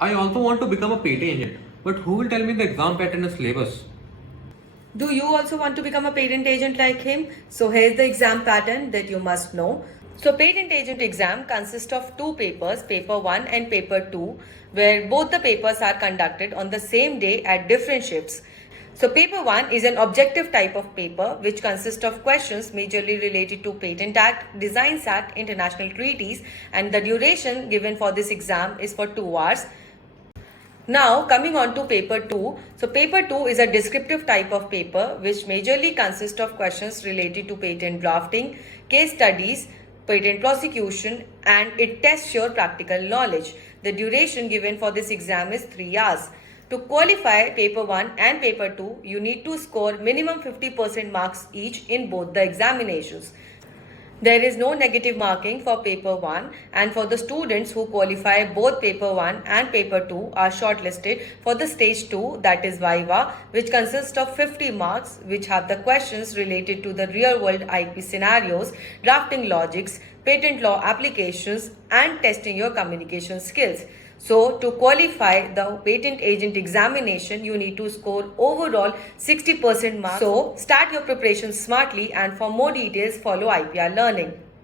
I also want to become a patent agent, but who will tell me the exam pattern and syllabus? Do you also want to become a patent agent like him? So here's the exam pattern that you must know. So patent agent exam consists of two papers, paper 1 and paper 2, where both the papers are conducted on the same day at different shifts. So paper 1 is an objective type of paper which consists of questions majorly related to Patent Act, Designs Act, international treaties, and the duration given for this exam is for 2 hours. Now coming on to paper 2. So paper 2 is a descriptive type of paper which majorly consists of questions related to patent drafting, case studies, patent prosecution, and it tests your practical knowledge. The duration given for this exam is 3 hours. To qualify paper 1 and paper 2, you need to score minimum 50% marks each in both the examinations. There is no negative marking for paper 1, and for the students who qualify both paper 1 and paper 2 are shortlisted for the stage 2, that is Viva, which consists of 50 marks which have the questions related to the real world IP scenarios, drafting logics, patent law applications, and testing your communication skills. So, to qualify the patent agent examination, you need to score overall 60% marks. So, start your preparation smartly, and for more details, follow IPR Learning.